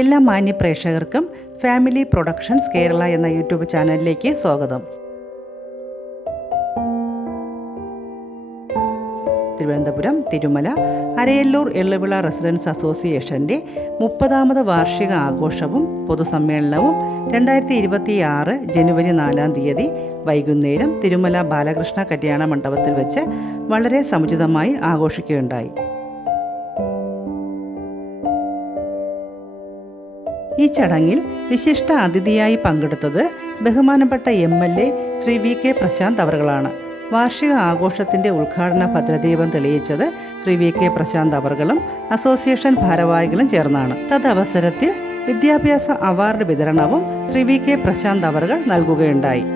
എല്ലാ മാന്യ പ്രേക്ഷകർക്കും ഫാമിലി പ്രൊഡക്ഷൻസ് കേരള എന്ന യൂട്യൂബ് ചാനലിലേക്ക് സ്വാഗതം. തിരുവനന്തപുരം തിരുമല അരയല്ലൂർ എള്ളുവിള റെസിഡൻസ് അസോസിയേഷൻ്റെ 30ാമത് വാർഷിക ആഘോഷവും പൊതുസമ്മേളനവും 2026 ജനുവരി 4-ാം തീയതി വൈകുന്നേരം തിരുമല ബാലകൃഷ്ണ കല്യാണ മണ്ഡപത്തിൽ വെച്ച് വളരെ സമുചിതമായി ആഘോഷിക്കുകയുണ്ടായി. ഈ ചടങ്ങിൽ വിശിഷ്ട അതിഥിയായി പങ്കെടുത്തത് ബഹുമാനപ്പെട്ട MLA ശ്രീ VK പ്രശാന്ത് അവറുകളാണ്. വാർഷിക ആഘോഷത്തിൻ്റെ ഉദ്ഘാടന ഭദ്രദീപം തെളിയിച്ചത് ശ്രീ VK പ്രശാന്ത് അവറുകളും അസോസിയേഷൻ ഭാരവാഹികളും ചേർന്നാണ്. തദവസരത്തിൽ വിദ്യാഭ്യാസ അവാർഡ് വിതരണവും ശ്രീ VK പ്രശാന്ത് അവറുകൾ നൽകുകയുണ്ടായി.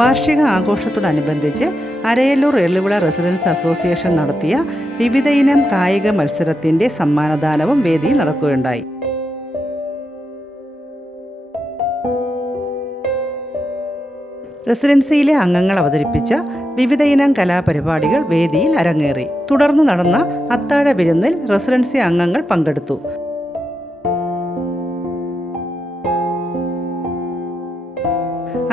വാർഷിക ആഘോഷത്തോടനുബന്ധിച്ച് അരയല്ലൂർ എള്ളുവിള റെസിഡൻസ് അസോസിയേഷൻ നടത്തിയ വിവിധ ഇനം കായിക മത്സരത്തിൻ്റെ സമ്മാനദാനവും വേദിയിൽ നടക്കുകയുണ്ടായി. റെസിഡൻസിയിലെ അംഗങ്ങൾ അവതരിപ്പിച്ച വിവിധ ഇനം കലാപരിപാടികൾ വേദിയിൽ അരങ്ങേറി. തുടർന്ന് നടന്ന അത്താഴ വിരുന്നിൽ റെസിഡൻസി അംഗങ്ങൾ പങ്കെടുത്തു.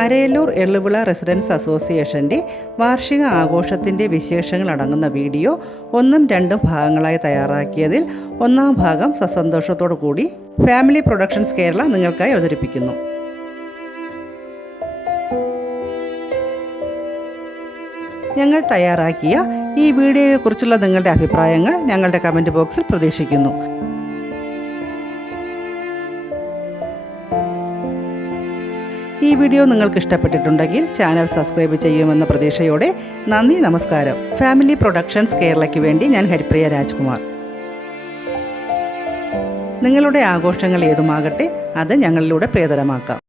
അരയല്ലൂർ എള്ളുവിള റെസിഡൻസ് അസോസിയേഷൻ്റെ വാർഷിക ആഘോഷത്തിൻ്റെ വിശേഷങ്ങൾ അടങ്ങുന്ന വീഡിയോ 1ഉം 2ഉം ഭാഗങ്ങളായി തയ്യാറാക്കിയതിൽ 1ാം ഭാഗം സസന്തോഷത്തോടു കൂടി ഫാമിലി പ്രൊഡക്ഷൻസ് കേരള നിങ്ങൾക്കായി അവതരിപ്പിക്കുന്നു. ഞങ്ങൾ തയ്യാറാക്കിയ ഈ വീഡിയോയെക്കുറിച്ചുള്ള നിങ്ങളുടെ അഭിപ്രായങ്ങൾ ഞങ്ങളുടെ കമൻറ്റ് ബോക്സിൽ പ്രതീക്ഷിക്കുന്നു. ഈ വീഡിയോ നിങ്ങൾക്ക് ഇഷ്ടപ്പെട്ടിട്ടുണ്ടെങ്കിൽ ചാനൽ സബ്സ്ക്രൈബ് ചെയ്യുമെന്ന പ്രതീക്ഷയോടെ നന്ദി, നമസ്കാരം. ഫാമിലി പ്രൊഡക്ഷൻസ് കേരളയ്ക്ക് വേണ്ടി ഞാൻ ഹരിപ്രിയ രാജ്കുമാർ. നിങ്ങളുടെ ആഘോഷങ്ങൾ ഏതുമാകട്ടെ, അത് ഞങ്ങളിലൂടെ പ്രിയതരമാക്കാം.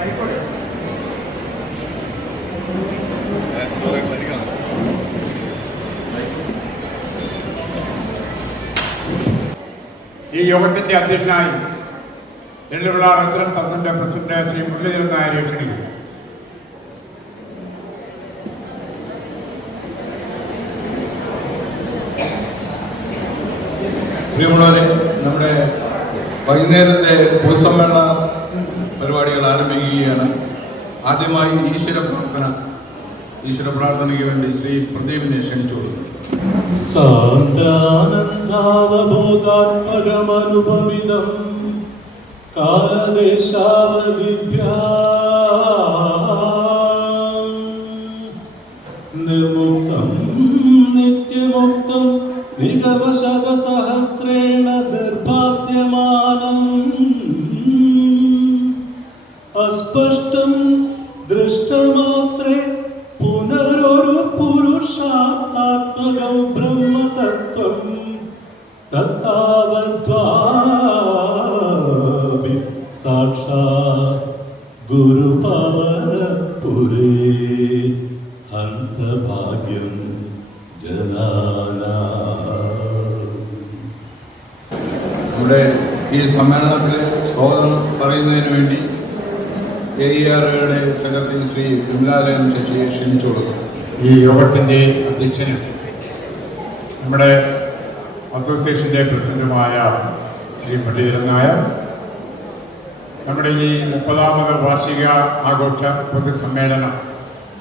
ഈ യോഗത്തിന്റെ അധ്യക്ഷനായി എള്ളുവിള റെസിഡൻസ് അസോസിയേഷന്റെ പ്രസിഡന്റ് ശ്രീ മുരളീധരൻ നായരെ ക്ഷണിക്കുന്നു. പ്രിയമുള്ളവരെ, നമ്മുടെ വൈകുന്നേരത്തെ പൊതുസമ്മേളന പരിപാടികൾ ആരംഭിക്കുകയാണ്. ആദ്യമായി ഈശ്വര പ്രാർത്ഥനയ്ക്ക് വേണ്ടി ശ്രീ പ്രദീപിനെ ക്ഷണിച്ചോളൂ. സാന്താനന്ദാവബോധാത്മകമനുപമിതം കാലദേശാവധിഭ്യാം നിർമുക്തം നിത്യമുക്തം നിഗമശതസഹസ്രേണ നിർഭാസ്യമാനം അസ്പഷ്ടം ദൃഷ്ടമാത്രേ പുനരൊരു പുരുഷാർത്ഥാത്മകം ബ്രഹ്മതത്വം തത്താവദ്വാപി സാക്ഷാത് ഗുരുപവനപുരേ ഹന്തഭാഗ്യം നമ്മുടെ ഈ സമ്മേളനത്തിലെ സ്വാഗതം പറയുന്നതിന് വേണ്ടി AERയുടെ സെക്രട്ടറി ശ്രീ വിമലാലയം ശശിയെ ക്ഷണിച്ചു കൊടുക്കും. ഈ യോഗത്തിൻ്റെ അധ്യക്ഷനും നമ്മുടെ അസോസിയേഷൻ്റെ പ്രസിഡന്റുമായ ശ്രീ മുരളീധരൻ നായർ, നമ്മുടെ ഈ 30ാമത് വാർഷിക ആഘോഷ പൊതുസമ്മേളനം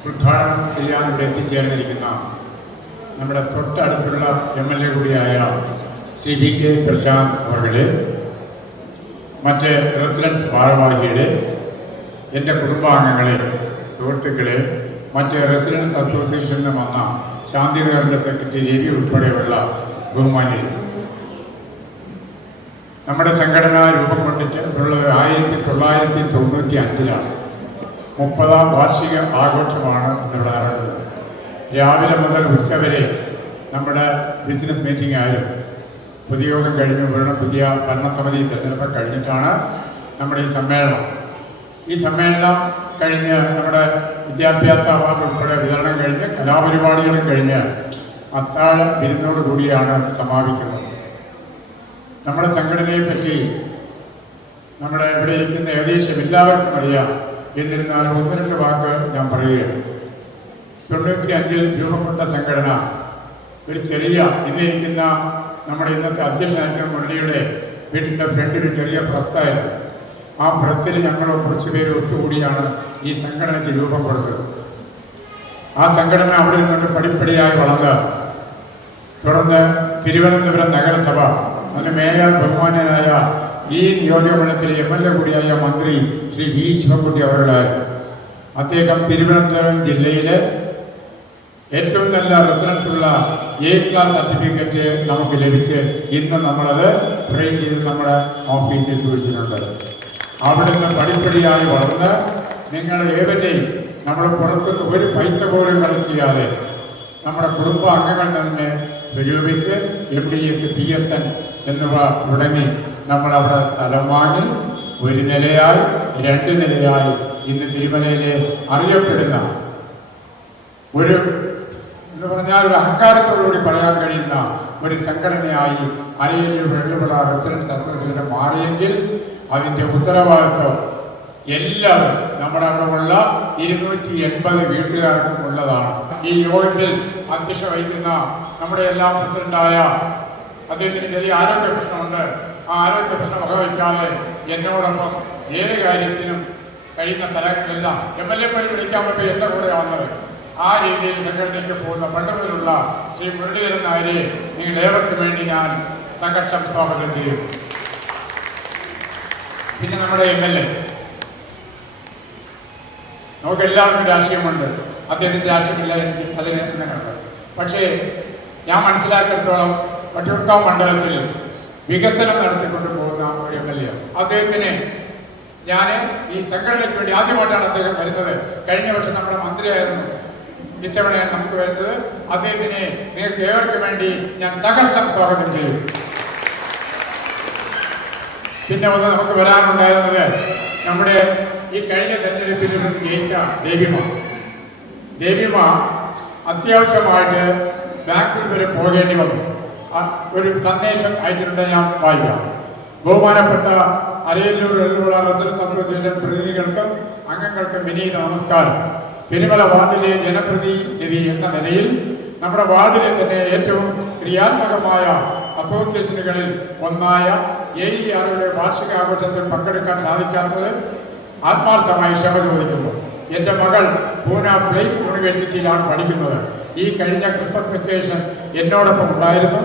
ഉദ്ഘാടനം ചെയ്യാൻ ഇവിടെ എത്തിച്ചേർന്നിരിക്കുന്ന നമ്മുടെ തൊട്ടടുത്തുള്ള MLA കൂടിയായ ശ്രീ VK പ്രശാന്ത് അവരുടെ, മറ്റ് റെസിഡൻസ് ഭാരവാഹികളെ, എൻ്റെ കുടുംബാംഗങ്ങളെ, സുഹൃത്തുക്കളെ, മറ്റ് റെസിഡൻസ് അസോസിയേഷനിൽ നിന്ന് വന്ന ശാന്തിനഗറിൻ്റെ സെക്രട്ടറി രവി ഉൾപ്പെടെയുള്ള ബഹുമാന്യർ, നമ്മുടെ സംഘടന രൂപം കൊണ്ടിട്ടുള്ളത് 1995-ലാണ്. 30ാം വാർഷിക ആഘോഷമാണ് ഇവിടെ നടന്നത്. രാവിലെ മുതൽ ഉച്ചവരെ നമ്മുടെ ബിസിനസ് മീറ്റിംഗ് ആയിരുന്നു. പൊതുയോഗം കഴിഞ്ഞ് പുതിയ ഭരണസമിതി തെരഞ്ഞെടുപ്പ് കഴിഞ്ഞിട്ടാണ് നമ്മുടെ ഈ സമ്മേളനം. ഈ സമ്മേളനം കഴിഞ്ഞ് നമ്മുടെ വിദ്യാഭ്യാസ അവാർഡ് ഉൾപ്പെടെ വിതരണം കഴിഞ്ഞ് കലാപരിപാടികളും കഴിഞ്ഞ് അത്താഴ വിരുന്നോട് കൂടിയാണ് അത് സമാപിക്കുന്നത്. നമ്മുടെ സംഘടനയെ പറ്റി നമ്മുടെ ഇവിടെ ഇരിക്കുന്ന ഏകദേശം എല്ലാവർക്കും അറിയാം. എന്നിരുന്നാലും 1-2 വാക്ക് ഞാൻ പറയുകയാണ്. 95-ൽ രൂപപ്പെട്ട സംഘടന ഒരു ചെറിയ, ഇന്നിരിക്കുന്ന നമ്മുടെ ഇന്നത്തെ അധ്യക്ഷനായിരിക്കുന്ന മുരളിയുടെ വീട്ടിൻ്റെ ഫ്രണ്ടിൽ ഒരു ചെറിയ പ്രസ്സായിരുന്നു. ആ പ്രസ്സിൽ ഞങ്ങൾ കുറച്ച് പേര് ഒത്തുകൂടിയാണ് ഈ സംഘടനയ്ക്ക് രൂപം കൊടുത്തത്. ആ സംഘടന അവിടെ നിന്നുകൊണ്ട് പടിപ്പടിയായി വളർന്ന് തുടർന്ന് തിരുവനന്തപുരം നഗരസഭ, അതിന് മേയർ ബഹുമാന്യനായ ഈ നിയോജകമണ്ഡലത്തിലെ MLA കൂടിയായ മന്ത്രി ശ്രീ V ശിവൻകുട്ടി അവர்களായിരുന്നു. അദ്ദേഹം തിരുവനന്തപുരം ജില്ലയിലെ ഏറ്റവും നല്ല റെസിഡൻസുള്ള A ക്ലാസ് സർട്ടിഫിക്കറ്റ് നമുക്ക് ലഭിച്ച് ഇന്ന് നമ്മളത് ഫ്രെയിം ചെയ്ത് നമ്മുടെ ഓഫീസിൽ സൂക്ഷിച്ചിട്ടുണ്ട്. അവിടെ നിന്ന് പടിപ്പടിയായി വളർന്ന് നിങ്ങൾ ഏവരെയും നമ്മൾ പുറത്തുനിന്ന് ഒരു പൈസ പോലും കളക്ട് ചെയ്യാതെ നമ്മുടെ കുടുംബ അംഗങ്ങൾ തന്നെ സ്വരൂപിച്ച് MDS, PSN എന്നിവ തുടങ്ങി നമ്മളവിടെ സ്ഥലം വാങ്ങി 1 നിലയായി 2 നിലയായി ഇന്ന് തിരുമലയിലെ അറിയപ്പെടുന്ന ഒരു എന്ന് പറഞ്ഞാൽ ഒരു അഹങ്കാരത്തോടുകൂടി പറയാൻ കഴിയുന്ന ഒരു സംഘടനയായി അരയല്ലൂർ എള്ളുവിള റെസിഡൻസ് അസോസിയേഷൻ മാറിയെങ്കിൽ അതിൻ്റെ ഉത്തരവാദിത്വം എല്ലാവരും നമ്മുടെ അവിടെയുള്ള 280 വീട്ടുകാർക്കും ഉള്ളതാണ്. ഈ യോഗത്തിൽ അധ്യക്ഷ വഹിക്കുന്ന നമ്മുടെ എല്ലാ പ്രസിഡന്റായ അദ്ദേഹത്തിന് ചെറിയ ആരോഗ്യ പ്രശ്നമുണ്ട്. ആ ആരോഗ്യ പ്രശ്നം വകവയ്ക്കാതെ എന്നോടൊപ്പം ഏത് കാര്യത്തിനും കഴിയുന്ന സ്ഥലങ്ങളിലെല്ലാം MLA പോലും വിളിക്കാൻ പറ്റും എൻ്റെ കൂടെ വന്നത്. ആ രീതിയിൽ സംഘടനയ്ക്ക് പോകുന്ന പണ്ട് മുതലുള്ള ശ്രീ മുരളീധരൻ നായരെ നിങ്ങൾ ഏവർക്കും വേണ്ടി ഞാൻ സംഘർഷം സ്വാഗതം ചെയ്യും. പിന്നെ നമ്മുടെ MLA, നമുക്ക് എല്ലാവർക്കും രാഷ്ട്രീയമുണ്ട്. അദ്ദേഹത്തിൻ്റെ രാഷ്ട്രീയമില്ല, എനിക്ക് അതിനുണ്ട്. പക്ഷേ ഞാൻ മനസ്സിലാക്കിയെടുത്തോളം വട്ടിയൂർക്കാവ് മണ്ഡലത്തിൽ വികസനം നടത്തിക്കൊണ്ട് പോകുന്ന ഒരു MLA. അദ്ദേഹത്തിന് ഞാൻ ഈ സംഘടനയ്ക്ക് വേണ്ടി ആദ്യമായിട്ടാണ് അദ്ദേഹം വരുന്നത്. കഴിഞ്ഞ വർഷം നമ്മുടെ മന്ത്രിയായിരുന്നു, ഇത്തവണയാണ് നമുക്ക് വരുന്നത്. അദ്ദേഹത്തിനെ നിങ്ങൾക്ക് ഏവർക്കും വേണ്ടി ഞാൻ സഹർഷം സ്വാഗതം ചെയ്യും. പിന്നെ ഒന്ന് നമുക്ക് വരാനുണ്ടായിരുന്നത് നമ്മുടെ ഈ കഴിഞ്ഞ തെരഞ്ഞെടുപ്പിൽ നിന്ന് ജയിച്ച ദേവിമ അത്യാവശ്യമായിട്ട് ബാങ്കിൽ വരെ പോകേണ്ടി വന്നു. ഒരു സന്ദേശം അയച്ചിട്ടുണ്ട്, ഞാൻ വായിക്കാം. ബഹുമാനപ്പെട്ട അരയല്ലൂർ എല്ലുള്ള റെസിഡൻസ് അസോസിയേഷൻ പ്രതിനിധികൾക്കും അംഗങ്ങൾക്കും വിനീത നമസ്കാരം. തിരുമല വാർഡിലെ ജനപ്രതിനിധി എന്ന നിലയിൽ നമ്മുടെ വാർഡിലെ തന്നെ ഏറ്റവും ക്രിയാത്മകമായ അസോസിയേഷനുകളിൽ ഒന്നായ AERയുടെ വാർഷികാഘോഷത്തിൽ പങ്കെടുക്കാൻ സാധിക്കാത്തത് ആത്മാർത്ഥമായി ക്ഷമ ചോദിക്കുന്നു. എൻ്റെ മകൾ പൂന ഫ്ലൈറ്റ് യൂണിവേഴ്സിറ്റിയിലാണ് പഠിക്കുന്നത്. ഈ കഴിഞ്ഞ ക്രിസ്മസ് വെക്കേഷൻ എന്നോടൊപ്പം ഉണ്ടായിരുന്നു.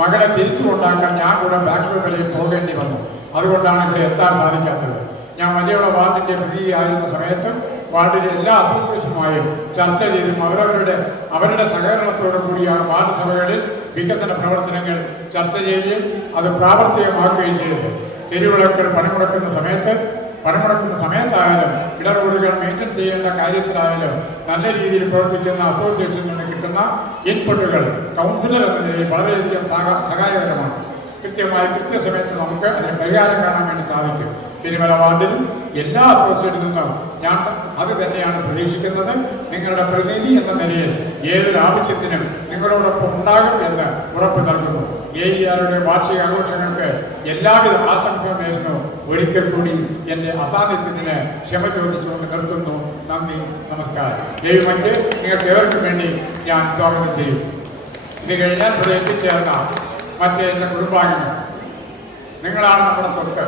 മകളെ തിരിച്ചു കൊണ്ടാക്കാൻ ഞാൻ കൂടെ ബാംഗ്ലൂർ വരെ പോകേണ്ടി വന്നു. അതുകൊണ്ടാണ് ഇവിടെ എത്താൻ സാധിക്കാത്തത്. ഞാൻ വലിയുള്ള വാർഡിൻ്റെ പ്രതിനിധിയായിരുന്ന സമയത്ത് വാർഡിലെ എല്ലാ അസോസിയേഷനുമായും ചർച്ച ചെയ്തും അവരുടെ സഹകരണത്തോടു കൂടിയാണ് വാർഡ് സഭകളിൽ വികസന പ്രവർത്തനങ്ങൾ ചർച്ച ചെയ്യുകയും അത് പ്രാവർത്തികമാക്കുകയും ചെയ്തത്. തെരുവിളക്കുകൾ പണിമുടക്കുന്ന സമയത്തായാലും ഇടറോഡുകൾ മെയിൻറ്റെയിൻ ചെയ്യേണ്ട കാര്യത്തിലായാലും നല്ല രീതിയിൽ പ്രവർത്തിക്കുന്ന അസോസിയേഷനിൽ നിന്ന് കിട്ടുന്ന ഇൻപുട്ടുകൾ കൗൺസിലർ എന്ന നിലയിൽ വളരെയധികം സഹായകരമാണ്. കൃത്യസമയത്ത് നമുക്ക് അതിന് പരിഹാരം കാണാൻ വേണ്ടി സാധിക്കും. തിരുമല വാർഡിലും എല്ലാ അസോസിയേറ്റിൽ നിന്നും ഞാൻ അത് തന്നെയാണ് പ്രതീക്ഷിക്കുന്നത്. നിങ്ങളുടെ പ്രതിനിധി എന്ന നിലയിൽ ഏതൊരു ആവശ്യത്തിനും നിങ്ങളോടൊപ്പം ഉണ്ടാകും എന്ന് ഉറപ്പ് നൽകുന്നു. AERയുടെ വാർഷിക ആഘോഷങ്ങൾക്ക് എല്ലാവിധ ആശംസയും നേരുന്നു. ഒരിക്കൽ കൂടി എൻ്റെ അസാന്നിധ്യത്തിന് ക്ഷമ ചോദിച്ചുകൊണ്ട് നിർത്തുന്നു. നന്ദി, നമസ്കാരം. ദൈവമറ്റ് നിങ്ങൾക്ക് ഏവർക്കും വേണ്ടി ഞാൻ സ്വാഗതം ചെയ്യും. ഇത് കഴിഞ്ഞാൽ ഇവിടെ എത്തിച്ചേർന്ന മറ്റേ എൻ്റെ കുടുംബാംഗങ്ങൾ, നിങ്ങളാണ് നമ്മുടെ സ്വത്ത്.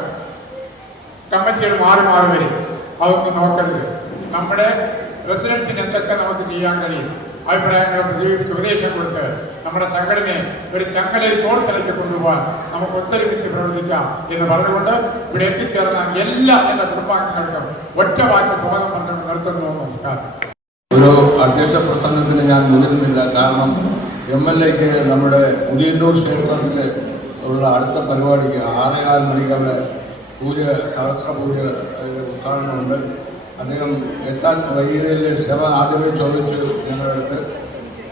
കമ്മിറ്റികൾ മാറി വരും, അതൊന്നും നോക്കരുത്. നമ്മുടെ റെസിഡൻസിന് എന്തൊക്കെ നമുക്ക് ചെയ്യാൻ കഴിയും, അഭിപ്രായങ്ങൾ പ്രചോദിപ്പിച്ച് ഉപദേശം കൊടുത്ത് നമ്മുടെ സംഘടനയെ ഒരു ചങ്ങലയിൽ കോർത്തിലേക്ക് കൊണ്ടുപോകാൻ നമുക്ക് ഒത്തൊരുമിച്ച് പ്രവർത്തിക്കാം എന്ന് പറഞ്ഞുകൊണ്ട് ഇവിടെ എത്തിച്ചേർന്ന എല്ലാ എൻ്റെ കുടുംബാംഗങ്ങൾക്കും ഒറ്റ വാക്ക് സ്വാഗതം പറഞ്ഞു നിർത്തുന്നു. നമസ്കാരം. ഒരു അധ്യക്ഷ പ്രസംഗത്തിന് ഞാൻ മുതിരുന്നില്ല. കാരണം MLAക്ക് നമ്മുടെ ഉദയന്നൂർ ക്ഷേത്രത്തിൽ ഉള്ള അടുത്ത പരിപാടിക്ക് 6:15 മണിക്ക് അവിടെ സഹസ്ര പൂജ ഉദ്ഘാടനമുണ്ട്. അദ്ദേഹം എത്താൻ വൈകിയതിൽ ക്ഷമ ആദ്യമേ ചോദിച്ചു. ഞങ്ങളുടെ അടുത്ത്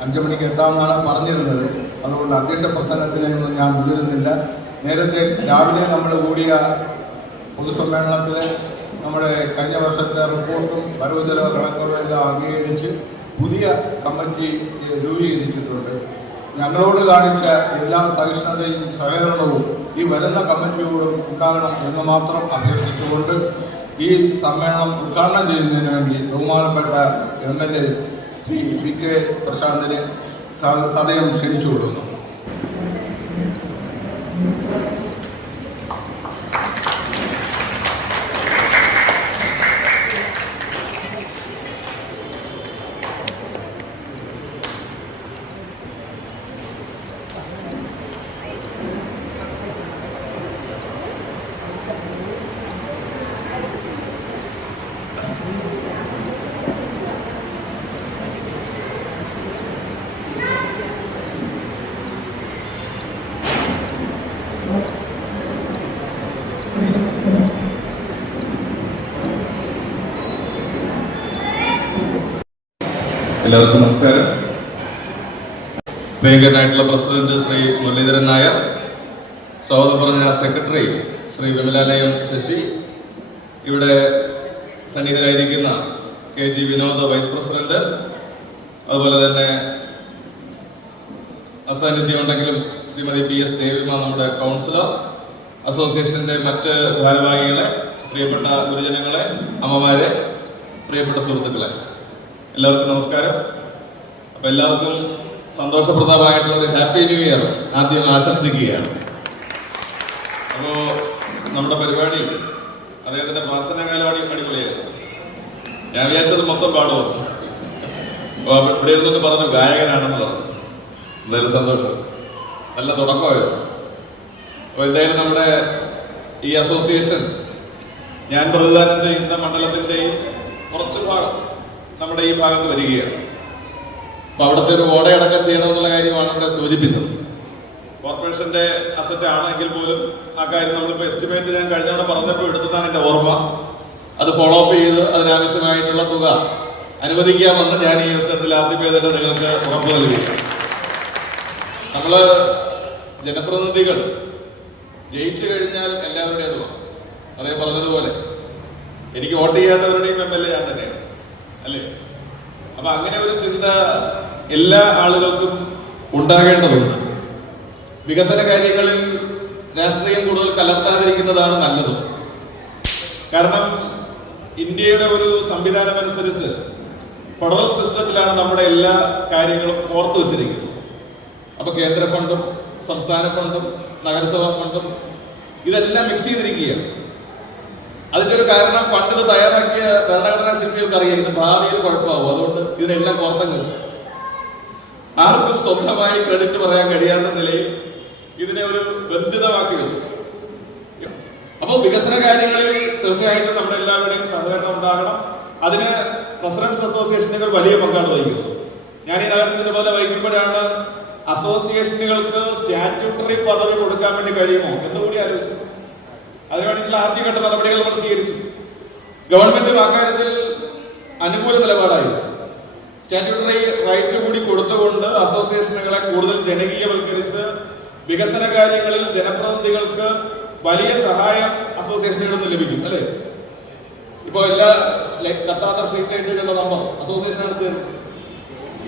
5 മണിക്ക് എത്താമെന്നാണ് പറഞ്ഞിരുന്നത്. അതുകൊണ്ട് അധ്യക്ഷ പ്രസംഗത്തിനൊന്നും ഞാൻ മുതിരുന്നില്ല. നേരത്തെ രാവിലെ നമ്മൾ കൂടിയ പൊതുസമ്മേളനത്തിൽ നമ്മുടെ കഴിഞ്ഞ വർഷത്തെ റിപ്പോർട്ടും വരവ് ചെലവ് കണക്കുകളും എല്ലാം അംഗീകരിച്ച് പുതിയ കമ്മിറ്റി രൂപീകരിച്ചിട്ടുണ്ട്. ഞങ്ങളോട് കാണിച്ച എല്ലാ സഹിഷ്ണുതയും സഹകരണവും ഈ വരുന്ന കമ്മിറ്റിയോടും ഉണ്ടാകണം എന്ന് മാത്രം അഭ്യർത്ഥിച്ചുകൊണ്ട് ഈ സമ്മേളനം ഉദ്ഘാടനം ചെയ്യുന്നതിന് വേണ്ടി ബഹുമാനപ്പെട്ട MLA ശ്രീ VK പ്രശാന്തിനെ സദയം ക്ഷണിച്ചു കൊടുക്കുന്നു. എല്ലാവർക്കും നമസ്കാരം. പ്രിയങ്കരനായിട്ടുള്ള പ്രസിഡന്റ് ശ്രീ മുരളീധരൻ നായർ, സ്വാഗതം പറഞ്ഞ സെക്രട്ടറി ശ്രീ വിമലാലയം ശശി, ഇവിടെ സന്നിഹിതരായിരിക്കുന്ന KG വിനോദ് വൈസ് പ്രസിഡന്റ്, അതുപോലെ തന്നെ അസാന്നിധ്യം ഉണ്ടെങ്കിലും ശ്രീമതി PS ദേവിമ നമ്മുടെ കൗൺസിലർ, അസോസിയേഷന്റെ മറ്റ് ഭാരവാഹികളെ, പ്രിയപ്പെട്ട ഗുരുജനങ്ങളെ, അമ്മമാരെ, പ്രിയപ്പെട്ട സുഹൃത്തുക്കളെ, എല്ലാവർക്കും നമസ്കാരം. അപ്പോൾ എല്ലാവർക്കും സന്തോഷപ്രദമായിട്ടുള്ള ഒരു ഹാപ്പി ന്യൂ ഇയർ ആദ്യം ആശംസിക്കുകയാണ്. അപ്പോൾ നമ്മുടെ പരിപാടി അദ്ദേഹത്തിൻ്റെ പ്രാർത്ഥനാ കാലപാടിയും അടിപൊളിയായിരുന്നു. ഞാൻ വിചാരിച്ചത് മൊത്തം പാടുമെന്ന്. അപ്പോൾ ഇവിടെ ഇരുന്നിട്ട് പറഞ്ഞു ഗായകനാണെന്ന് പറഞ്ഞു. എന്തായാലും സന്തോഷം, നല്ല തുടക്കമായിരുന്നു. അപ്പോൾ എന്തായാലും നമ്മുടെ ഈ അസോസിയേഷൻ ഞാൻ പ്രതിദാനം ചെയ്യുന്ന മണ്ഡലത്തിൻ്റെയും കുറച്ച് ഭാഗം നമ്മുടെ ഈ ഭാഗത്ത് വരികയാണ്. അപ്പോൾ അവിടുത്തെ ഒരു ഓടയടക്കം ചെയ്യണമെന്നുള്ള കാര്യമാണ് ഇവിടെ സൂചിപ്പിച്ചത്. കോർപ്പറേഷന്റെ അസറ്റ് ആണെങ്കിൽ പോലും ആ കാര്യം നമ്മളിപ്പോൾ എസ്റ്റിമേറ്റ് ഞാൻ കഴിഞ്ഞ തവണ പറഞ്ഞപ്പോൾ എടുത്തതാണ് എൻ്റെ ഓർമ്മ. അത് ഫോളോ അപ്പ് ചെയ്ത് അതിനാവശ്യമായിട്ടുള്ള തുക അനുവദിക്കാമെന്ന് ഞാൻ ഈ അവസരത്തിൽ ആദ്യമേ തന്നെ നിങ്ങൾക്ക് ഉറപ്പ് നൽകി. നമ്മള് ജനപ്രതിനിധികൾ ജയിച്ചു കഴിഞ്ഞാൽ എല്ലാവരുടേതുമാണ്. അദ്ദേഹം പറഞ്ഞതുപോലെ എനിക്ക് വോട്ട് ചെയ്യാത്തവരുടെയും MLA ഞാൻ തന്നെയാണ്, അല്ലേ? അപ്പൊ അങ്ങനെ ഒരു ചിന്ത എല്ലാ ആളുകൾക്കും ഉണ്ടാകേണ്ടതുണ്ട്. വികസന കാര്യങ്ങളിൽ രാഷ്ട്രീയം കൂടുതൽ കലർത്താതിരിക്കുന്നതാണ് നല്ലത്. കാരണം ഇന്ത്യയുടെ ഒരു സംവിധാനം അനുസരിച്ച് ഫെഡറൽ സിസ്റ്റത്തിലാണ് നമ്മുടെ എല്ലാ കാര്യങ്ങളും ഓർത്തു വെച്ചിരിക്കുന്നത്. അപ്പൊ കേന്ദ്ര ഫണ്ടും സംസ്ഥാന ഫണ്ടും നഗരസഭാ ഫണ്ടും ഇതെല്ലാം മിക്സ് ചെയ്തിരിക്കുകയാണ്. അതിന്റെ ഒരു കാരണം പണ്ട് ഇത് തയ്യാറാക്കിയ ഭരണഘടനാ ശില്പികൾക്ക് അറിയാം ഇത് ഭാവിയിൽ കുഴപ്പമാവും, അതുകൊണ്ട് ഇതിനെല്ലാം പുറത്തങ്ങ് വെച്ചു. ആർക്കും സ്വന്തമായി ക്രെഡിറ്റ് പറയാൻ കഴിയാത്ത നിലയിൽ ഇതിനെ ഒരു ബന്ധിതമാക്കി വെച്ചു. അപ്പോൾ വികസന കാര്യങ്ങളിൽ തീർച്ചയായിട്ടും നമ്മുടെ എല്ലാവരുടെയും സഹകരണം ഉണ്ടാകണം. അതിന് റെസിഡൻസ് അസോസിയേഷനുകൾ വലിയ പങ്കാണ് വഹിക്കുന്നത്. ഞാൻ ഈ നഗരത്തിന്റെ പോലെ വഹിക്കുമ്പോഴാണ് അസോസിയേഷനുകൾക്ക് സ്റ്റാറ്റ്യൂട്ടറി പദവി കൊടുക്കാൻ വേണ്ടി കഴിയുമോ എന്നുകൂടി ആലോചിച്ചു. അതിനുവേണ്ടിയിട്ടുള്ള ആദ്യഘട്ട നടപടികൾ നമ്മൾ സ്വീകരിച്ചു. ഗവൺമെന്റും അക്കാര്യത്തിൽ അനുകൂല നിലപാടായി. സ്റ്റാറ്റ്യൂട്ടറി റൈറ്റ് കൂടി കൊടുത്തുകൊണ്ട് അസോസിയേഷനുകളെ കൂടുതൽ ജനകീയവൽക്കരിച്ച് വികസന കാര്യങ്ങളിൽ ജനപ്രതിനിധികൾക്ക് വലിയ സഹായം അസോസിയേഷനുകളിൽ നിന്ന് ലഭിക്കും, അല്ലേ? ഇപ്പൊ എല്ലാ കത്താത്ത സ്ട്രീറ്റ് ലൈറ്റുകളുടെ നമ്പർ അസോസിയേഷൻ അടുത്ത്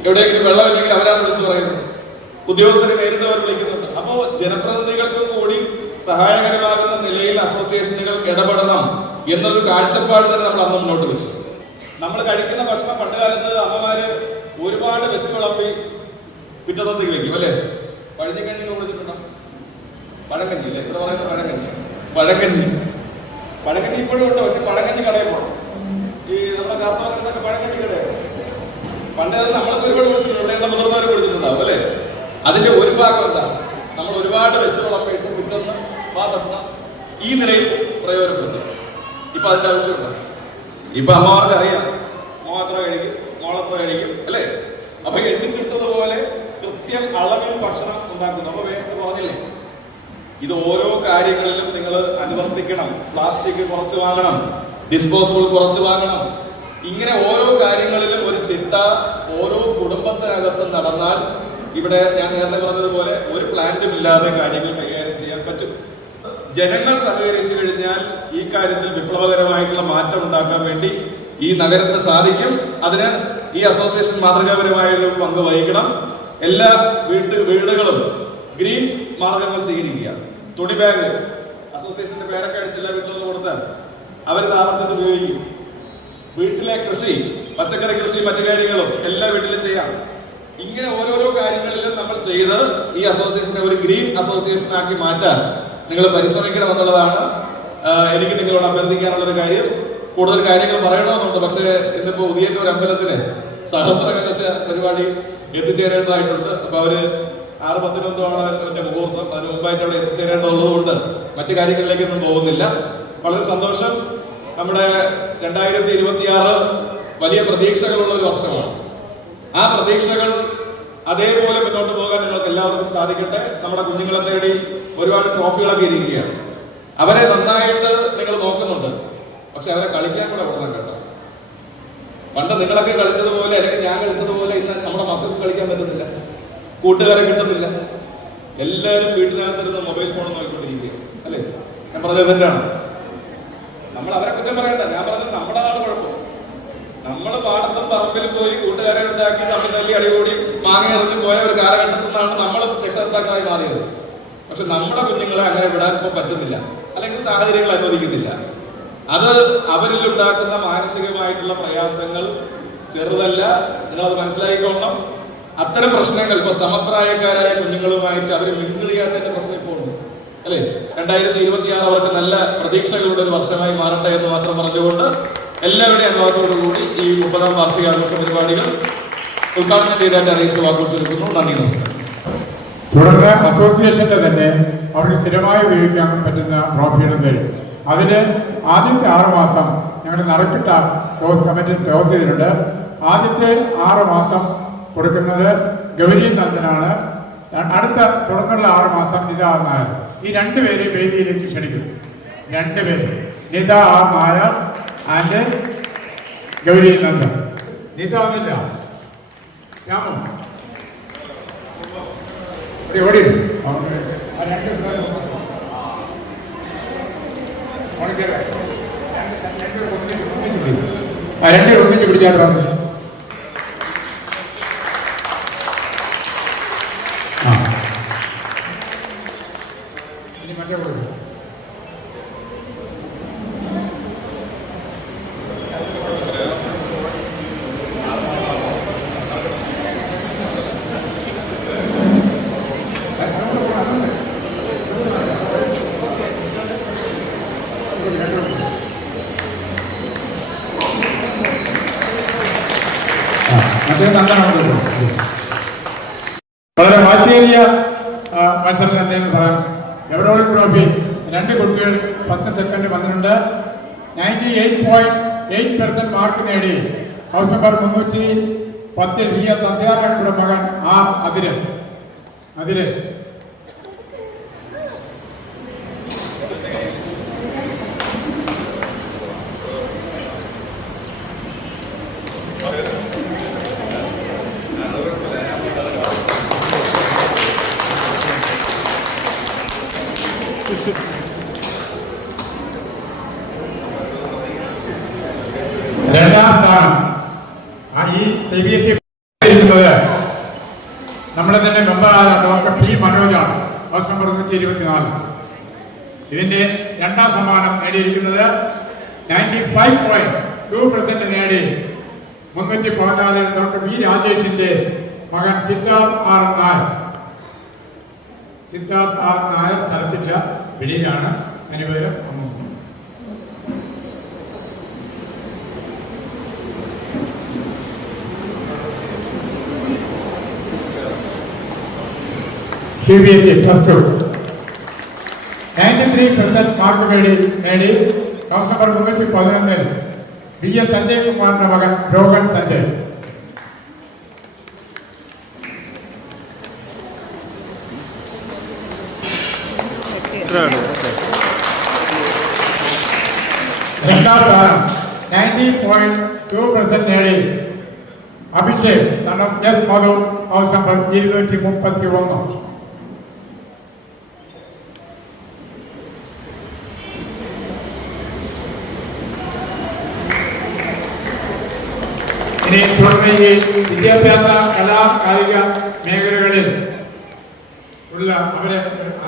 എവിടെയെങ്കിലും വെള്ളമില്ലെങ്കിൽ അവരാണ് വിളിച്ചു പറയുന്നത്. ഉദ്യോഗസ്ഥരെ നേരിട്ട് അവർ വിളിക്കുന്നുണ്ട്. അപ്പോ ജനപ്രതിനിധികൾക്കും കൂടി സഹായകരമാകുന്ന നിലയിൽ അസോസിയേഷനുകൾ ഇടപെടണം എന്നൊരു കാഴ്ചപ്പാട് തന്നെ നമ്മൾ അന്ന് മുന്നോട്ട് വെച്ചു. നമ്മൾ കഴിക്കുന്ന ഭക്ഷണം പണ്ട് കാലത്ത് അമ്മമാര് ഒരുപാട് വെച്ച് വിളമ്പി പിറ്റത്തേക്ക് വെക്കും, അല്ലേ? പഴഞ്ഞക്കഞ്ഞി നിങ്ങൾ വിളിച്ചിട്ടുണ്ടോ? പഴങ്കഞ്ഞി അല്ലേ ഇവിടെ പറയുന്നത്? പഴങ്കഞ്ഞി ഇപ്പോഴും ഉണ്ട്. പക്ഷെ പഴങ്കഞ്ഞി കടയിൽ പോകണം. ഈ നമ്മുടെ ശാസ്ത്രജ്ഞർക്ക് പഴങ്കഞ്ഞി കടയാണ്. പണ്ട് നമ്മളൊക്കെ ഒരുപാട് വിളിച്ചിട്ടുണ്ട്, ഇവിടെ മുതിർന്നവരെ വിളിച്ചിട്ടുണ്ടാവും, അല്ലേ? അതിന്റെ ഒരു ഭാഗം എന്താ, നമ്മൾ ഒരുപാട് വെച്ച് വിളമ്പിട്ട് പിറ്റന്ന് ആ ഭക്ഷണം ഈ നിലയിൽ പ്രയോജനപ്പെടുത്തും. ഇപ്പൊ അതിന്റെ ആവശ്യമുണ്ട്. ഇപ്പൊ അമ്മമാർക്ക് അറിയാം മോളത്ര കഴിക്കും, മോളത്ര കഴിക്കും, അല്ലേ? അപ്പൊ എണ്ണിച്ചിട്ടതുപോലെ കൃത്യം അളവിൽ ഭക്ഷണം ഉണ്ടാക്കുന്നു. അപ്പൊ വേസ്റ്റ് കുറഞ്ഞില്ലേ? ഇത് ഓരോ കാര്യങ്ങളിലും നിങ്ങൾ അനുവർത്തിക്കണം. പ്ലാസ്റ്റിക് കുറച്ച് വാങ്ങണം, ഡിസ്പോസിബിൾ കുറച്ച് വാങ്ങണം. ഇങ്ങനെ ഓരോ കാര്യങ്ങളിലും ഒരു ചിട്ട ഓരോ കുടുംബത്തിനകത്ത് നടന്നാൽ ഇവിടെ ഞാൻ നേരത്തെ പറഞ്ഞതുപോലെ ഒരു പ്ലാന്റും ഇല്ലാതെ കാര്യങ്ങൾ കൈകാര്യം ചെയ്യാൻ പറ്റും. ജനങ്ങൾ സഹകരിച്ചു കഴിഞ്ഞാൽ ഈ കാര്യത്തിൽ വിപ്ലവകരമായിട്ടുള്ള മാറ്റം ഉണ്ടാക്കാൻ വേണ്ടി ഈ നഗരത്തിന് സാധിക്കും. അതിന് ഈ അസോസിയേഷൻ മാതൃകാപരമായൊരു പങ്ക് വഹിക്കണം. എല്ലാ വീടുകളും ഗ്രീൻ മാർഗങ്ങൾ സ്വീകരിക്കുക. തുണി ബാഗ് അസോസിയേഷന്റെ പേരൊക്കെ അടിച്ചില്ല വീട്ടിലൊന്ന് കൊടുത്താൽ അവരിത് ആവർത്തിച്ച് ഉപയോഗിക്കും. വീട്ടിലെ കൃഷി, പച്ചക്കറി കൃഷി, മറ്റു കാര്യങ്ങളും എല്ലാ വീട്ടിലും ചെയ്യാം. ഇങ്ങനെ ഓരോരോ കാര്യങ്ങളിലും നമ്മൾ ചെയ്ത് ഈ അസോസിയേഷനെ ഒരു ഗ്രീൻ അസോസിയേഷൻ ആക്കി മാറ്റാൻ നിങ്ങൾ പരിശ്രമിക്കണമെന്നുള്ളതാണ് എനിക്ക് നിങ്ങളോട് അഭ്യർത്ഥിക്കാനുള്ളൊരു കാര്യം. കൂടുതൽ കാര്യങ്ങൾ പറയണമെന്നുണ്ട്, പക്ഷേ ഇന്നിപ്പോ ഉദിയന്നൂർ അമ്പലത്തിലെ സഹസ്രകലശ പരിപാടി എത്തിച്ചേരേണ്ടതായിട്ടുണ്ട്. അപ്പൊ അവര് 6:10 എന്റെ മുഹൂർത്തം, അതിന് മുമ്പായിട്ട് അവിടെ എത്തിച്ചേരേണ്ടതുള്ളത് കൊണ്ട് മറ്റു കാര്യങ്ങളിലേക്കൊന്നും പോകുന്നില്ല. വളരെ സന്തോഷം. നമ്മുടെ 2026 വലിയ പ്രതീക്ഷകളുള്ള ഒരു വർഷമാണ്. ആ പ്രതീക്ഷകൾ അതേപോലെ മുന്നോട്ട് പോകാൻ നിങ്ങൾക്ക് എല്ലാവർക്കും സാധിക്കട്ടെ. നമ്മുടെ കുഞ്ഞുങ്ങളെ തേടി ഒരുപാട് ട്രോഫികളൊക്കെ ഇരിക്കുകയാണ്. അവരെ നന്നായിട്ട് നിങ്ങൾ നോക്കുന്നുണ്ട്, പക്ഷെ അവരെ കളിക്കാൻ കൂടെ വിടണം കേട്ടോ. പണ്ട് നിങ്ങളൊക്കെ കളിച്ചതുപോലെ അല്ലെങ്കിൽ ഞാൻ കളിച്ചതുപോലെ ഇന്ന് നമ്മുടെ മക്കൾക്ക് കളിക്കാൻ പറ്റുന്നില്ല, കൂട്ടുകാരെ കിട്ടുന്നില്ല. എല്ലാവരും വീട്ടിനകത്തിരുന്ന് മൊബൈൽ ഫോൺ നോക്കിക്കൊണ്ടിരിക്കുക, അല്ലേ? ഞാൻ പറഞ്ഞത് തെറ്റാണ്. നമ്മൾ അവരെ കുറ്റം പറയണ്ട. ഞാൻ പറഞ്ഞത് നമ്മുടെ ആള് കുഴപ്പം. നമ്മൾ പാടത്തും പറമ്പിലും പോയി കൂട്ടുകാരെ ഉണ്ടാക്കി തമ്മിൽ തല്ലി അടികൂടി മാങ്ങ എറിഞ്ഞു പോയ ഒരു കാലഘട്ടത്തിൽ നിന്നാണ് നമ്മൾ രക്ഷകർത്താക്കളായി മാറിയത്. പക്ഷെ നമ്മുടെ കുഞ്ഞുങ്ങളെ അങ്ങനെ വിടാൻ ഇപ്പോൾ പറ്റുന്നില്ല, അല്ലെങ്കിൽ സാഹചര്യങ്ങൾ അനുവദിക്കുന്നില്ല. അത് അവരിൽ ഉണ്ടാക്കുന്ന മാനസികമായിട്ടുള്ള പ്രയാസങ്ങൾ ചെറുതല്ല, നിങ്ങളത് മനസ്സിലാക്കിക്കൊള്ളണം. അത്തരം പ്രശ്നങ്ങൾ ഇപ്പൊ സമപ്രായക്കാരായ കുഞ്ഞുങ്ങളുമായിട്ട് അവർ മിങ്കിൾ ചെയ്യാത്തതിന്റെ പ്രശ്നം ഇപ്പോൾ ഉണ്ട്, അല്ലേ? 2026 അവർക്ക് നല്ല പ്രതീക്ഷകളുടെ ഒരു വർഷമായി മാറട്ടെ എന്ന് മാത്രം പറഞ്ഞുകൊണ്ട് എല്ലാവരുടെയും അനുവാദത്തോടുകൂടി ഈ 30ാം വാർഷികാഘോഷ പരിപാടികൾ ഉദ്ഘാടനം ചെയ്തായിട്ട് അറിയിച്ച് വാക്കുകൾ ചുരുക്കുന്നു. നന്ദി, നമസ്കാരം. തുടർന്ന് അസോസിയേഷന്റെ തന്നെ അവർക്ക് സ്ഥിരമായി ഉപയോഗിക്കാൻ പറ്റുന്ന ട്രോഫിയുടെ തരും. അതിന് ആദ്യത്തെ 6 മാസം ഞങ്ങൾ നറുക്കിട്ട കമ്മിറ്റി ടോസ് ചെയ്തിട്ടുണ്ട്. ആദ്യത്തെ 6 മാസം കൊടുക്കുന്നത് ഗൗരി നന്ദനാണ്. അടുത്ത തുടർന്നുള്ള 6 മാസം നിത ആർ നായർ. ഈ 2 പേരെയും വേദിയിലേക്ക് ക്ഷണിക്കുന്നു. 2 പേര്, നിത ആർ നായർ ആൻഡ് ഗൗരി നന്ദൻ. നിത ഒന്നില്ല, രാമോ ഓടി ഓടിക്കല്ലേ. രണ്ടേ ഒന്നിച്ച് പിടിച്ചാൽ പറഞ്ഞു. ഇനി മറ്റേ കൊടുക്കും. വളരെ വാശിയേറിയ മത്സരം തന്നെയെന്ന് പറയാം. എവറോളിംഗ് ട്രോഫി 2 കുട്ടികൾ ഫസ്റ്റ് സെക്കൻഡ് വന്നിട്ടുണ്ട്. 98.8% മാർക്ക് നേടി ഹൗസ് നമ്പർ 310 വി എസ് സന്ധ്യാരായണയുടെ മകൻ ആർ അതിര്. രണ്ടാം സ്ഥാനം ഈ CBSE നമ്മുടെ തന്നെ മെമ്പറായ ഡോക്ടർ പി മനോജാണ്. House number 124. ഇതിന്റെ രണ്ടാം സമ്മാനം നേടിയിരിക്കുന്നത് 95.2% നേടി 314 ഡോക്ടർ ബി രാജേഷിന്റെ മകൻ സിദ്ധാർത്ഥ് ആർ നായർ. സ്ഥലത്തില്ല, വെളിയിലാണ്. അനുപേരം CBSE +2 93% മാർക്ക് നേടി house number 311 V S Sanjay കുമാറിന്റെ മകൻ രോഹൻ സഞ്ജയ്. രണ്ടാം സ്ഥാനം 90.2% നേടി അഭിഷേക് സണം എസ് മധു ഹൗസ് നമ്പർ 231. ഇനി തുടർന്ന് ഈ വിദ്യാഭ്യാസ കലാ കായിക മേഖലകളിൽ ഉള്ള അവരെ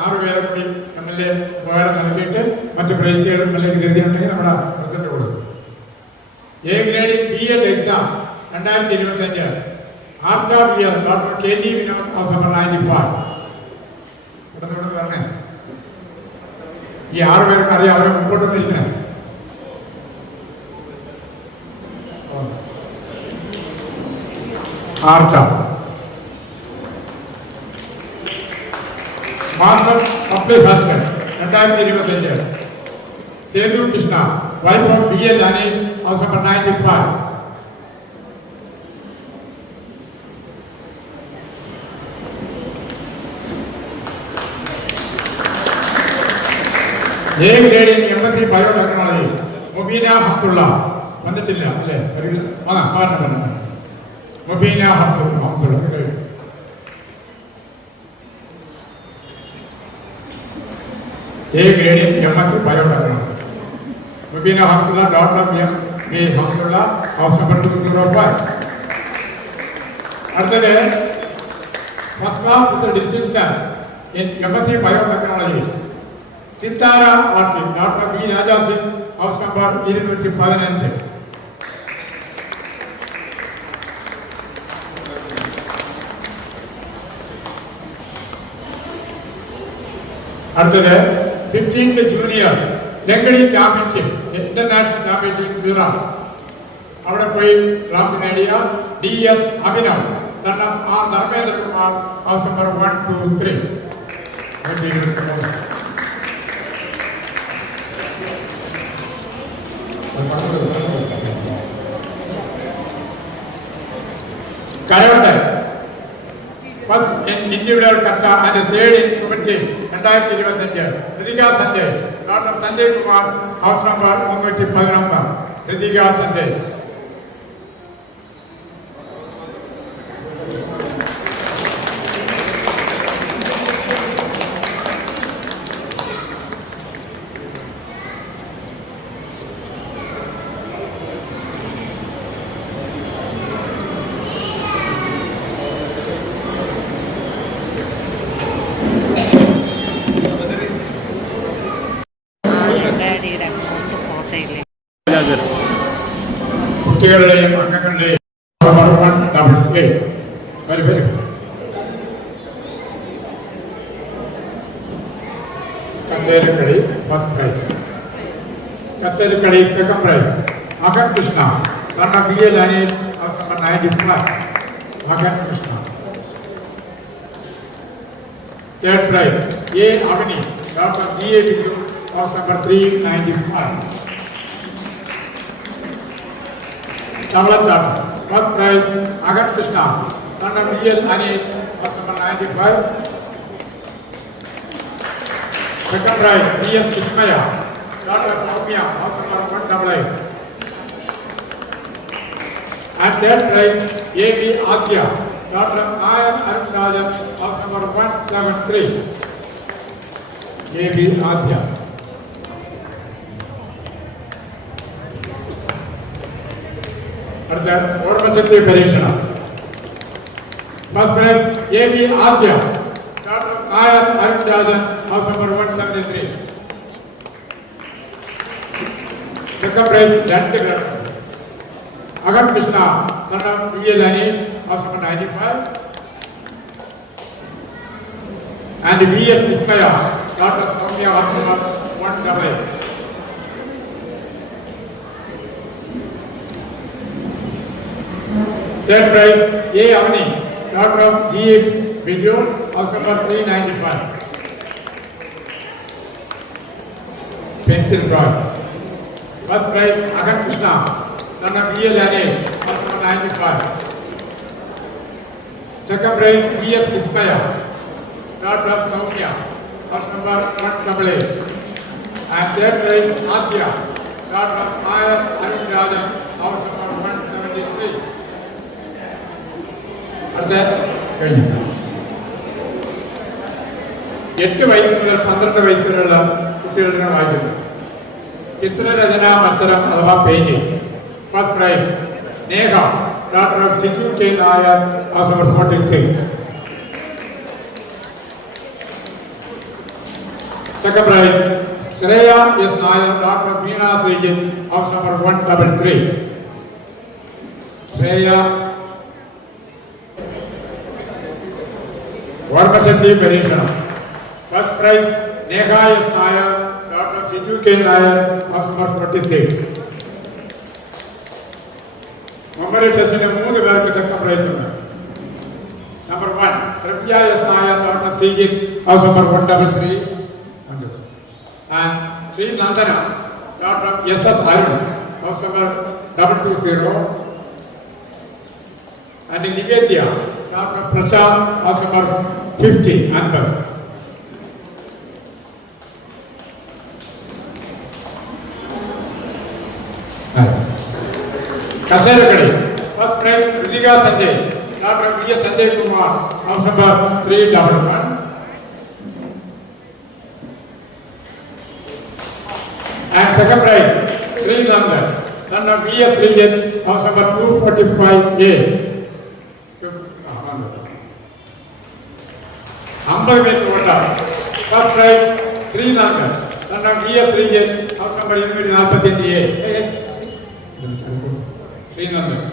6 പേരെ കൂടി MLA ഉപകാരം നൽകിയിട്ട് മറ്റ് പ്രൈസുകളും അല്ലെങ്കിൽ ഗതിയുണ്ടെങ്കിൽ നമ്മുടെ പ്രസിഡന്റ് കൊടുക്കും. എ ഗ്രേഡ് B.Ed എക്സാം 2025 ആർച്ചാബിയർ daughter KG Vinod house number 95. ഇവിടെ പറഞ്ഞേ ഈ 6 പേർക്ക് അറിയാം, അവരെ മുമ്പോട്ടൊന്നിരിക്കണേ. ആർച്ച മാസ്റ്റർ അബ്ദുൽ ഹസ്ബൻ 2025 Sethu Krishna wife of B.A. Dhanesh house number 95. A ഗ്രേഡിൽ MSc ബയോടെക്നോളജി മുബീന ഹംദുള്ള വന്നിട്ടില്ല അല്ലേ? പറഞ്ഞു മുബീന ഹംദുള്ള എ ഗ്രേഡിൽ MSc biotechnology Mubeena Hamdulla daughter M.B. Hamdulla house number 205. അടുത്തത് first class with distinction in MSc biotechnology Sithara ആർട്ടി daughter B. Raja Singh house number 215. അടുത്തത് 15th junior langadi championship international championship bureau അവിടെ പോയി rank നേടിയ DS അഭിനവ് സണ്ണം R. Dharmendrakumar house number 123. Karate first individual kata and third in kumite 2025 Ritika Sanjay daughter Sanjay Kumar house number 311. Ritika Sanjay. കോട്ടയിലെ കുട്ടികളുടെയും അംഗങ്ങളുടെയും കസേരക്കളി first prize. കസേരക്കളി സെക്കൻഡ് പ്രൈസ് മകൻ Krishna son of BA Lanesh, house number 95. മകൻ Krishna. Third prize A. Avani, Dr. GA Viju, house number 395. Tavlachap, first prize Agat Krishna, son of BA Lanesh, house number 95. Second prize B.S. Ismaya, daughter of Soumya, house number 188. And third prize A.B. Adya, daughter of Nayan Arunarajan, house number 173. A.B. Adya. അടുത്ത ഓർമ്മശക്തി പരീക്ഷണം. First price A.B. Adya, daughter of Nayan Arunarajan, house number 173. Second prize രണ്ട് പേർ Agat Krishna, son of BA Lanesh, house number 95. And B.S. Ismaya, daughter of Soumya, house number 188. Third prize A. Avani, daughter of GA Viju, house number 395. Pencil Roy. First prize Agat Krishna, son of BA Lanesh, house number 95. Second prize B.S. Ismaya, daughter of Soumya, house number 188. And third prize Adya, daughter of Nayan Arunarajan, house number 173. അടുത്ത കഴിഞ്ഞു. 8 വയസ്സ് മുതൽ 12 വയസ്സ് വരെയുള്ള കുട്ടികളാണ് വായിക്കുന്നത്. ചിത്രരചനാ മത്സരം അഥവാ painting. First prize Neha, daughter of Chichu K Nair, house number 46. Second prize Shreya S Nair, daughter Veena Sreejith, house number 133. Shreya. ഓർമ്മശക്തി പരീക്ഷണം. First prize Neha S Nair, daughter Chichu K Nair, house number 46. Memory ടെസ്റ്റിന് 3 പേർക്ക് സെക്കൻഡ് പ്രൈസ് ഉണ്ട്. Number 1 Shravya S Nair, daughter Sreejith, house number 133. And Sri Nandana, daughter of S.S. Arun, house number 220. And Nivedya, daughter of Prashant, house number 50, Anbar. Kasarakadi, first prize Ritika Sanjay, daughter of V.S. Sanjay Kumar, house number 311. And second prize Sri Nandana, son of V.S. Region, house number 245A. 50 meter oda. First prize Sri Nandana, son of V.S. Region, house number 245A. Sri Nandana.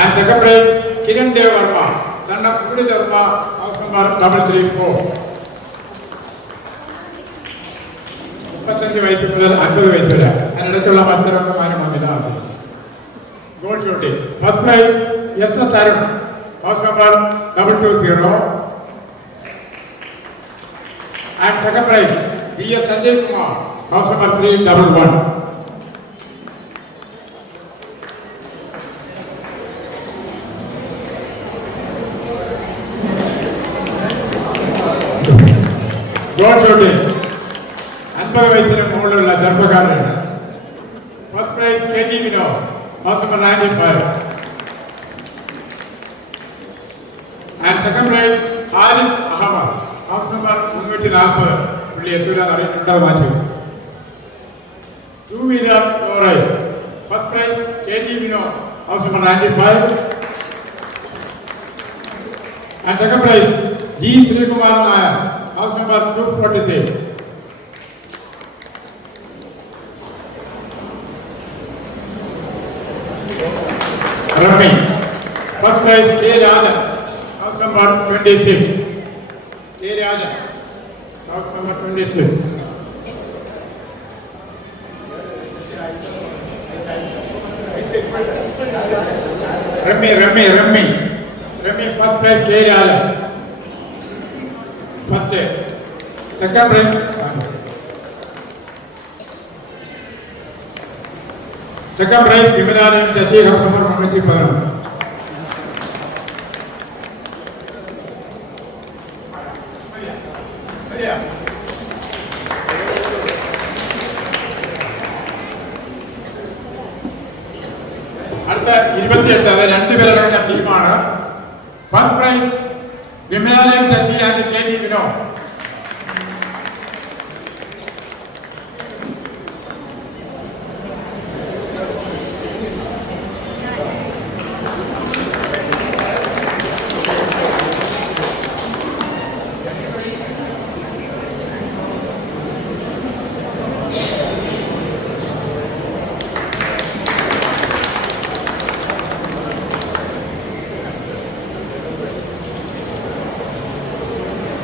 And second prize Kiran Dev Verma, son of Surya Verma, house number 334. 35 വയസ്സ് മുതൽ 50 വയസ്സ് വരെ അതിനിടയ്ക്കുള്ള മത്സരവുമായി വന്നിട്ടാണ്. Goal shooting. First prize S.S. Arun, house number 220. And second prize V.S. Sanjay Kumar, house number 311. Goal shooting. 50 വയസ്സിന് മുകളിലുള്ള ചെറുപ്പക്കാരാണ്. First prize KG Vinod, house number 95. And second prize Harif Ahammed, house number 340. പുള്ളി എത്തൂലെന്ന് അറിയിച്ചിട്ടുണ്ട്, മാറ്റി. 2 wheeler slow race. First prize KG Vinod, house number 95. And second prize G. Sreekumaran Nair, house number 246. Rami. First prize K. Raja, house number 26. K. Raja, house number 26. Rami, first prize K. Raja. First, second prize. Second prize, Vimananam Shashi, house number 111. അടുത്ത 28 അത് രണ്ടുപേരുടെ ടീമാണ്. First prize Vimalalayam Sasi and K G Vino.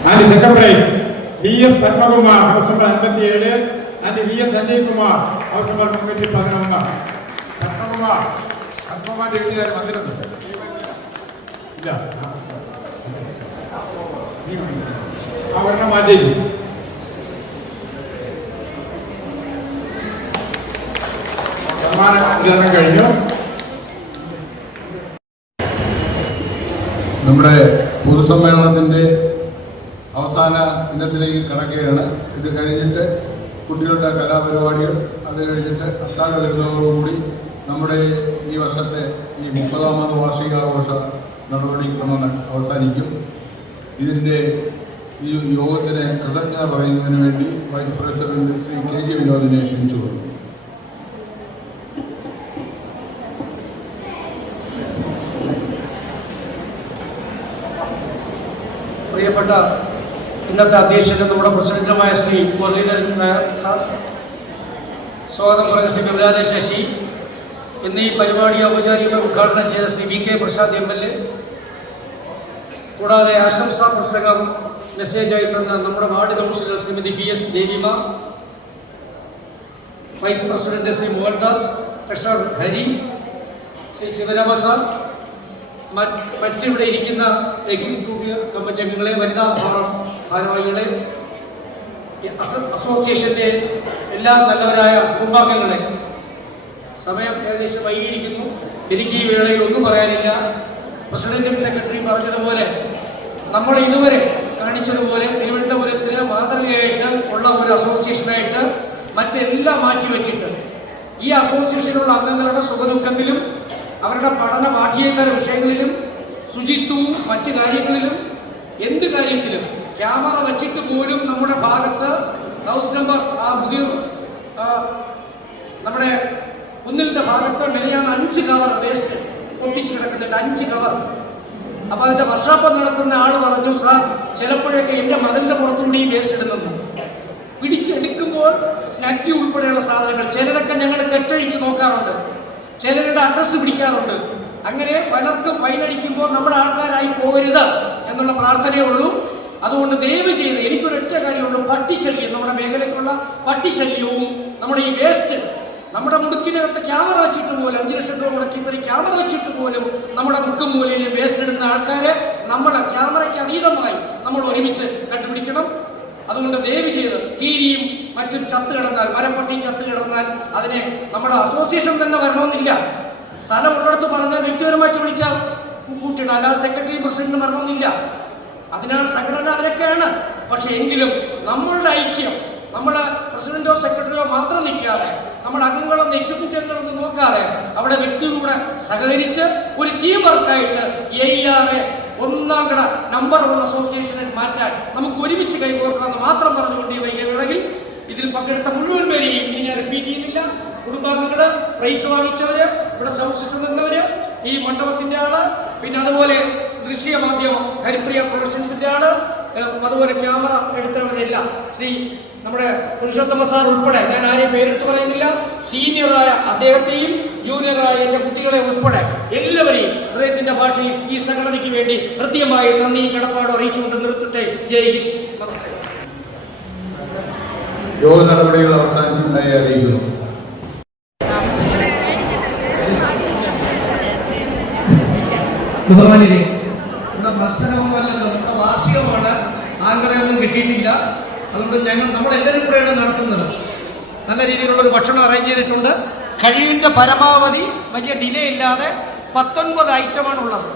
And the second prize, V.S. Padmakumar, house number 57, and V.S. Sanjay Kumar, house number 111. Padmakumar വീട്ടിൽ വന്നിരുന്നു. ഇല്ല, ഒരെണ്ണം മാറ്റി. സമ്മാന വിതരണം കഴിഞ്ഞു. നമ്മുടെ പൊതുസമ്മേളനത്തിൻ്റെ അവസാന ഇനത്തിലേക്ക് കടക്കുകയാണ്. ഇത് കഴിഞ്ഞിട്ട് കുട്ടികളുടെ കലാപരിപാടികൾ, അത് കഴിഞ്ഞിട്ട് അത്താഴ വിരുന്നുകളോടുകൂടി നമ്മുടെ ഈ വർഷത്തെ ഈ 30ാമത് വാർഷികാഘോഷ നടപടിക്രമം അവസാനിക്കും. ഇതിൻ്റെ ഈ യോഗത്തിന് കൃതജ്ഞത പറയുന്നതിന് വേണ്ടി vice president Shri K G വിനോദിനെ ക്ഷണിച്ചു കൊടുക്കും. പ്രിയപ്പെട്ട ഇന്നത്തെ അധ്യക്ഷന് നമ്മുടെ പ്രസിഡന്റുമായ ശ്രീ മുരളീധരൻ നായർ സാർ, സ്വാഗതം പറഞ്ഞ ശ്രീ വിമലാലയ ശശി എന്നീ പരിപാടി ഔപചാരികമായി ഉദ്ഘാടനം ചെയ്ത Shri V K Prasad MLA, കൂടാതെ ആശംസാ പ്രസംഗം മെസ്സേജായി തന്ന നമ്മുടെ ward councillor Shrimati PS Devima, vice president Shri Mohandas, treasurer Hari, Shri Sivarama sir, മറ്റിവിടെ ഇരിക്കുന്ന എക്സിക്യൂട്ടീവ് കമ്മിറ്റി അംഗങ്ങളെ, വനിതാ ഭാരവാഹികളെ, അസോസിയേഷൻ്റെ എല്ലാ നല്ലവരായ കുടുംബാംഗങ്ങളെ, സമയം ഏകദേശം വൈകിയിരിക്കുന്നു. എനിക്ക് ഈ വേളയിൽ ഒന്നും പറയാനില്ല. പ്രസിഡന്റും സെക്രട്ടറിയും പറഞ്ഞതുപോലെ നമ്മൾ ഇതുവരെ കാണിച്ചതുപോലെ തിരുവനന്തപുരത്തിന് മാതൃകയായിട്ട് ഉള്ള ഒരു അസോസിയേഷനായിട്ട് മറ്റെല്ലാം മാറ്റിവെച്ചിട്ട് ഈ അസോസിയേഷനിലുള്ള അംഗങ്ങളുടെ സുഖദുഃഖത്തിലും അവരുടെ പഠന പാഠ്യേതര വിഷയങ്ങളിലും ശുചിത്വവും മറ്റു കാര്യങ്ങളിലും എന്ത് കാര്യത്തിലും ക്യാമറ വച്ചിട്ട് പോലും നമ്മുടെ ഭാഗത്ത് ഹൗസ് നമ്പർ പുതിയ നമ്മുടെ കുന്നിലിൻ്റെ ഭാഗത്ത് മെനയാണ് 5 കവർ വേസ്റ്റ് പൊട്ടിച്ച് കിടക്കുന്നുണ്ട്, 5 കവർ. അപ്പോൾ അതിൻ്റെ വർക്ക്ഷോപ്പ് നടത്തുന്ന ആൾ പറഞ്ഞു, സാർ ചിലപ്പോഴൊക്കെ എൻ്റെ മതിലിൻ്റെ പുറത്തുകൂടി ഈ വേസ്റ്റ് ഇടുന്നു. പിടിച്ചെടുക്കുമ്പോൾ സ്നാക്കി ഉൾപ്പെടെയുള്ള സാധനങ്ങൾ ചിലതൊക്കെ ഞങ്ങൾ കെട്ടഴിച്ച് നോക്കാറുണ്ട്, ചിലരുടെ അഡ്രസ്സ് പിടിക്കാറുണ്ട്. അങ്ങനെ പലർക്കും ഫൈൻ അടിക്കുമ്പോൾ നമ്മുടെ ആൾക്കാരായി പോകരുത് എന്നുള്ള പ്രാർത്ഥനയേ ഉള്ളൂ. അതുകൊണ്ട് ദയവ് ചെയ്ത് എനിക്കൊരൊറ്റ കാര്യമുള്ളൂ, പട്ടിശല്യം, നമ്മുടെ മേഖലയ്ക്കുള്ള പട്ടിശല്യവും നമ്മുടെ ഈ വേസ്റ്റ് നമ്മുടെ മുടുക്കിനകത്ത് ക്യാമറ വെച്ചിട്ട് പോലും 5 ലക്ഷം രൂപ മുടക്കി ഇത്രയും ക്യാമറ വെച്ചിട്ട് പോലും നമ്മുടെ മുക്കും മൂലയിലും വേസ്റ്റ് ഇടുന്ന ആൾക്കാരെ നമ്മളെ ക്യാമറയ്ക്ക് അതീതമായി നമ്മൾ ഒരുമിച്ച് കണ്ടുപിടിക്കണം. അതുകൊണ്ട് ദയവ് ചെയ്ത് കീരിയും മറ്റും ചത്ത് കിടന്നാൽ, മരപ്പട്ടി ചത്ത് കിടന്നാൽ അതിനെ നമ്മുടെ അസോസിയേഷൻ തന്നെ വരണമെന്നില്ല. സ്ഥലമുള്ളിടത്ത് പറഞ്ഞാൽ വ്യക്തിപരമായിട്ട് വിളിച്ചാൽ കൂട്ടിയിടാം, അല്ലാതെ സെക്രട്ടറി പ്രസിഡന്റ് വരണമെന്നില്ല. അതിനാണ് സംഘടന, അതിനൊക്കെയാണ്. പക്ഷെ എങ്കിലും നമ്മളുടെ ഐക്യം, നമ്മളെ പ്രസിഡന്റോ സെക്രട്ടറിയോ മാത്രം നിൽക്കാതെ, നമ്മുടെ അംഗങ്ങളൊന്നും എക്സിക്യൂട്ടീവ് അംഗങ്ങളൊന്നും നോക്കാതെ അവിടെ വ്യക്തികളുടെ സഹകരിച്ച് ഒരു ടീം വർക്കായിട്ട് AER 1ാം കട നമ്പർ 1 അസോസിയേഷനിൽ മാറ്റാൻ നമുക്ക് ഒരുമിച്ച് കൈകോർക്കാമെന്ന് മാത്രം പറഞ്ഞുകൊണ്ട് ഈ വേളയിൽ ഇതിൽ പങ്കെടുത്ത മുഴുവൻ പേരെയും ഇനി ഞാൻ റിപ്പീറ്റ് ചെയ്യുന്നില്ല. കുടുംബാംഗങ്ങള്, പ്രൈസ് വാങ്ങിച്ചവര്, ഇവിടെ സൗണ്ട് സിസ്റ്റം നിന്നവര്, ഈ മണ്ഡപത്തിന്റെ ആള്, പിന്നെ അതുപോലെ ദൃശ്യ മാധ്യമം ഹരിപ്രിയ പ്രൊഡക്ഷൻസിന്റെ ആള്, അതുപോലെ ക്യാമറ എടുത്തവരെല്ലാം, ശ്രീ നമ്മുടെ പുരുഷോത്തമ സാർ ഉൾപ്പെടെ, ഞാൻ ആരെയും പേരെടുത്ത് പറയുന്നില്ല, സീനിയറായ അദ്ദേഹത്തെയും ജൂനിയറായ എൻ്റെ കുട്ടികളെ ഉൾപ്പെടെ എല്ലാവരെയും ഹൃദയത്തിന്റെ ഭാഷയിൽ ഈ സംഘടനയ്ക്ക് വേണ്ടി ഹൃദ്യമായി നന്ദിയും കടപ്പാടും അറിയിച്ചുകൊണ്ട് നിർത്തട്ടെ. ജയ് ഹിന്ദ്. യോഗ നടപടികൾ അവസാനിച്ചതായി അറിയിക്കുന്നു. ബഹുമാനിയെ, നമ്മുടെ മത്സരമല്ലല്ലോ, നമ്മുടെ വാർഷികമാണ്. ആങ്കറൊന്നും കിട്ടിയിട്ടില്ല. അതുകൊണ്ട് നമ്മളെല്ലാവരും കൂടെയാണ് നടത്തുന്നത്. നല്ല രീതിയിലുള്ള ഒരു ഭക്ഷണം അറേഞ്ച് ചെയ്തിട്ടുണ്ട്. കഴിവിൻ്റെ പരമാവധി വലിയ ഡിലേ ഇല്ലാതെ 19 ഐറ്റമാണുള്ളത്.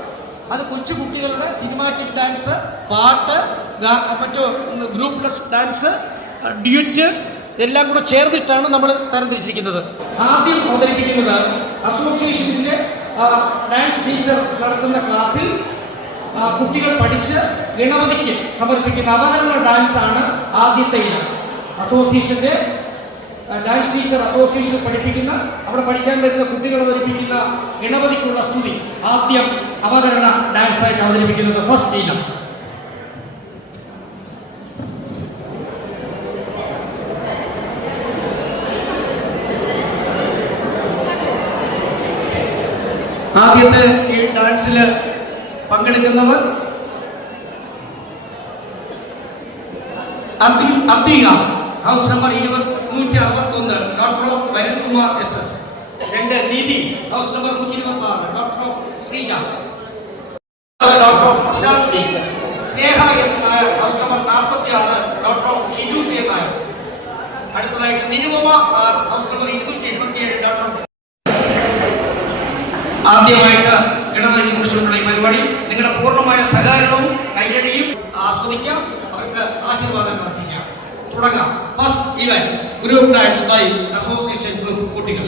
അത് കൊച്ചു കുട്ടികളുടെ സിനിമാറ്റിക് ഡാൻസ്, പാട്ട്, മറ്റു ഗ്രൂപ്പ് ഡാൻസ്, ഡ്യൂറ്റ് ഇതെല്ലാം കൂടെ ചേർന്നിട്ടാണ് നമ്മൾ തരംതിരിച്ചിരിക്കുന്നത്. ആദ്യം അവതരിപ്പിക്കുന്നത് അസോസിയേഷനിലെ ഡാൻസ് ടീച്ചർ നടത്തുന്ന ക്ലാസ്സിൽ കുട്ടികൾ പഠിച്ച് ഗണപതിക്ക് സമർപ്പിക്കുന്ന അവതരണ ഡാൻസാണ് ആദ്യത്തെ ഇനം. അസോസിയേഷൻ്റെ ഡാൻസ് ടീച്ചർ അസോസിയേഷൻ പഠിപ്പിക്കുന്ന, അവിടെ പഠിക്കാൻ വരുന്ന കുട്ടികൾ അവതരിപ്പിക്കുന്ന ഗണപതിക്കുള്ള സ്തുതി ആദ്യം അവതരണ ഡാൻസായിട്ട് അവതരിപ്പിക്കുന്നത് ഫസ്റ്റ് ഇനം. ആദ്യത്തെ ഈ ഡാൻസിൽ പങ്കെടുക്കുന്നവർ Anthika, house number 161, daughter of Varunkumar SS. 2 Neethi, house number 126, daughter of Sreeja. Daughter of Prashanthi. Sneha S Nair, house number 46, daughter of Shiju K Nair. അടുത്തതായിട്ട് Nirupama, house number 277, daughter of. ആദ്യമായിട്ട് ഗണപതിയെ കുറിച്ചുള്ള ഈ പരിപാടി നിങ്ങളുടെ പൂർണ്ണമായ സഹകരണവും കൈയടിയും ആസ്വദിക്കാം. അവർക്ക് ആശീർവാദം അർപ്പിക്കാം. തുടങ്ങാം. First event group dance by association group കുട്ടികൾ.